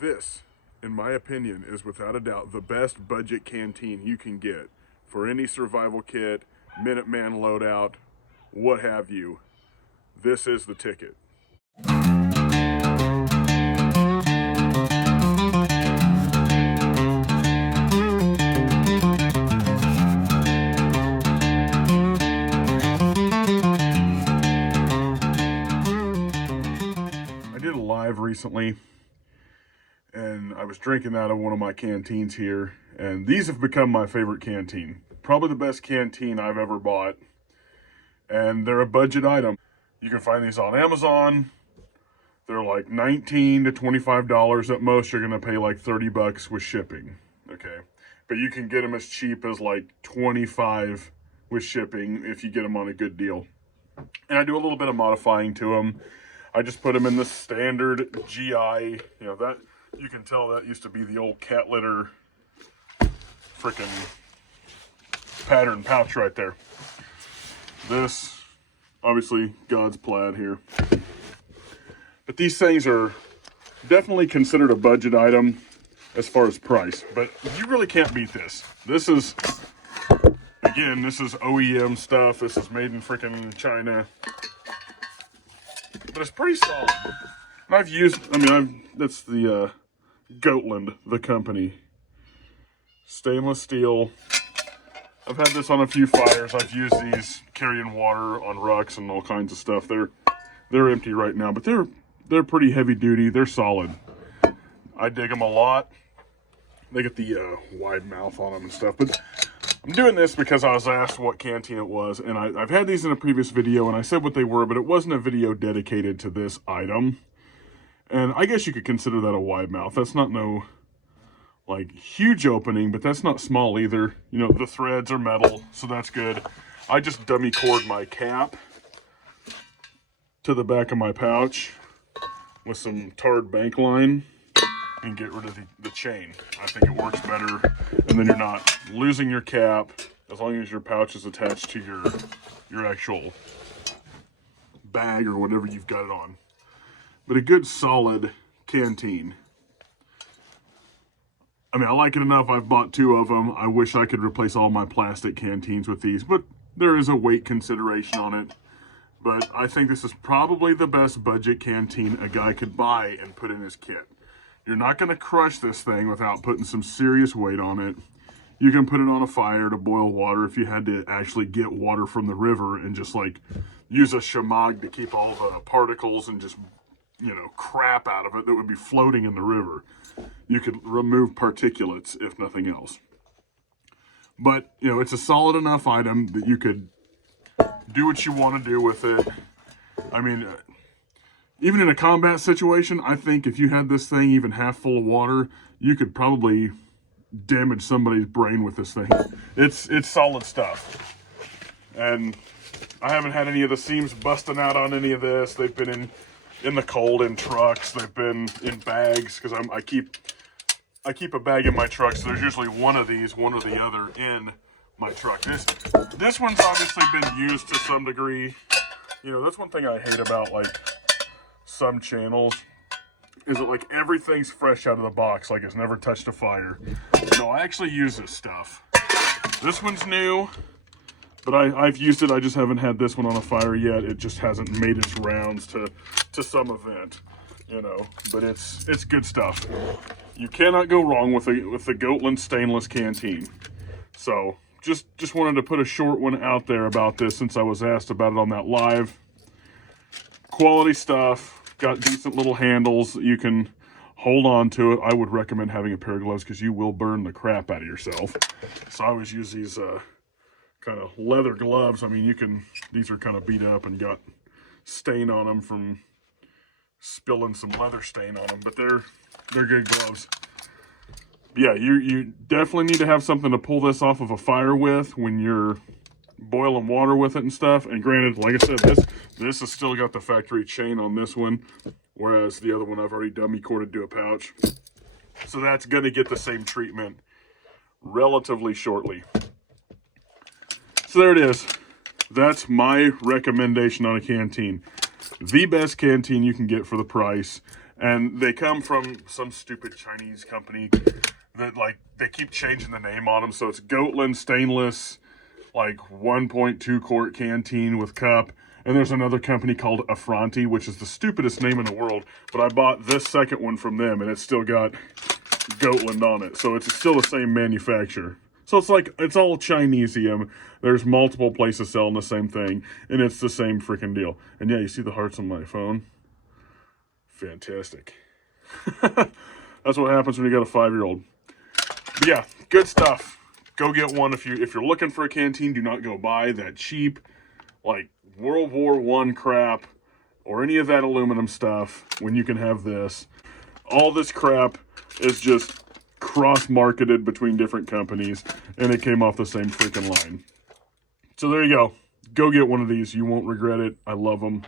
This, in my opinion, is without a doubt the best budget canteen you can get for any survival kit, Minuteman loadout, what have you. This is the ticket. I did a live recently, and I was drinking out of one of my canteens here, and these have become my favorite canteen. Probably the best canteen I've ever bought, and they're a budget item. You can find these on Amazon. They're like $19 to $25. At most, you're gonna pay like 30 bucks with shipping, okay? But you can get them as cheap as like 25 with shipping if you get them on a good deal. And I do a little bit of modifying to them. I just put them in the standard GI, you know, that you can tell that used to be the old cat litter frickin' pattern pouch right there. This, obviously, God's plaid here. But these things are definitely considered a budget item as far as price. But you really can't beat this. This is, again, this is OEM stuff. This is made in frickin' China. But it's pretty solid. And I've used, that's the Goetland, the company. Stainless steel. I've had this on a few fires. I've used these carrying water on rucks and all kinds of stuff. They're empty right now, but they're pretty heavy duty. They're solid. I dig them a lot. They get the wide mouth on them and stuff. But I'm doing this because I was asked what canteen it was, and I've had these in a previous video, and I said what they were, but it wasn't a video dedicated to this item. And I guess you could consider that a wide mouth. That's not no, like, huge opening, but that's not small either. You know, the threads are metal, so that's good. I just dummy cord my cap to the back of my pouch with some tarred bank line and get rid of the chain. I think it works better, and then you're not losing your cap as long as your pouch is attached to your actual bag or whatever you've got it on. But a good solid canteen. I mean, I like it enough. I've bought 2 of them. I wish I could replace all my plastic canteens with these, but there is a weight consideration on it. But I think this is probably the best budget canteen a guy could buy and put in his kit. You're not going to crush this thing without putting some serious weight on it. You can put it on a fire to boil water if you had to actually get water from the river and just like use a shamag to keep all the particles and just, you know, crap out of it that would be floating in the river. You could remove particulates if nothing else. But, you know, it's a solid enough item that you could do what you want to do with it. I mean, even in a combat situation, I think if you had this thing even half full of water, you could probably damage somebody's brain with this thing. It's solid stuff. And I haven't had any of the seams busting out on any of this. They've been in the cold in trucks. They've been in bags because I keep a bag in my truck, so there's usually one of these, one or the other in my truck. This one's obviously been used to some degree. You know, that's one thing I hate about like some channels is that like everything's fresh out of the box, like it's never touched a fire. No, I actually use this stuff. This one's new, but I've used it. I just haven't had this one on a fire yet. It just hasn't made its rounds to some event, you know. But it's good stuff. You cannot go wrong with the Goetland stainless canteen. So just wanted to put a short one out there about this since I was asked about it on that live. Quality stuff. Got decent little handles that you can hold on to it. I would recommend having a pair of gloves because you will burn the crap out of yourself. So I always use these kind of leather gloves. I mean, these are kind of beat up and got stain on them from spilling some leather stain on them, but they're good gloves. Yeah, you definitely need to have something to pull this off of a fire with when you're boiling water with it and stuff. And granted, like I said, this has still got the factory chain on this one, whereas the other one I've already dummy corded to a pouch. So that's going to get the same treatment relatively shortly. So there it is. That's my recommendation on a canteen. The best canteen you can get for the price. And they come from some stupid Chinese company that, like, they keep changing the name on them. So it's Goetland stainless, like 1.2 quart canteen with cup. And there's another company called Affronti, which is the stupidest name in the world. But I bought this second one from them, and it's still got Goetland on it. So it's still the same manufacturer. So it's like, it's all Chinesium. There's multiple places selling the same thing, and it's the same freaking deal. And yeah, you see the hearts on my phone? Fantastic. That's what happens when you got a 5-year-old. But yeah, good stuff. Go get one if you're looking for a canteen. Do not go buy that cheap, like, World War I crap or any of that aluminum stuff when you can have this. All this crap is just cross-marketed between different companies, and it came off the same freaking line. So there you go. Go get one of these. You won't regret it. I love them.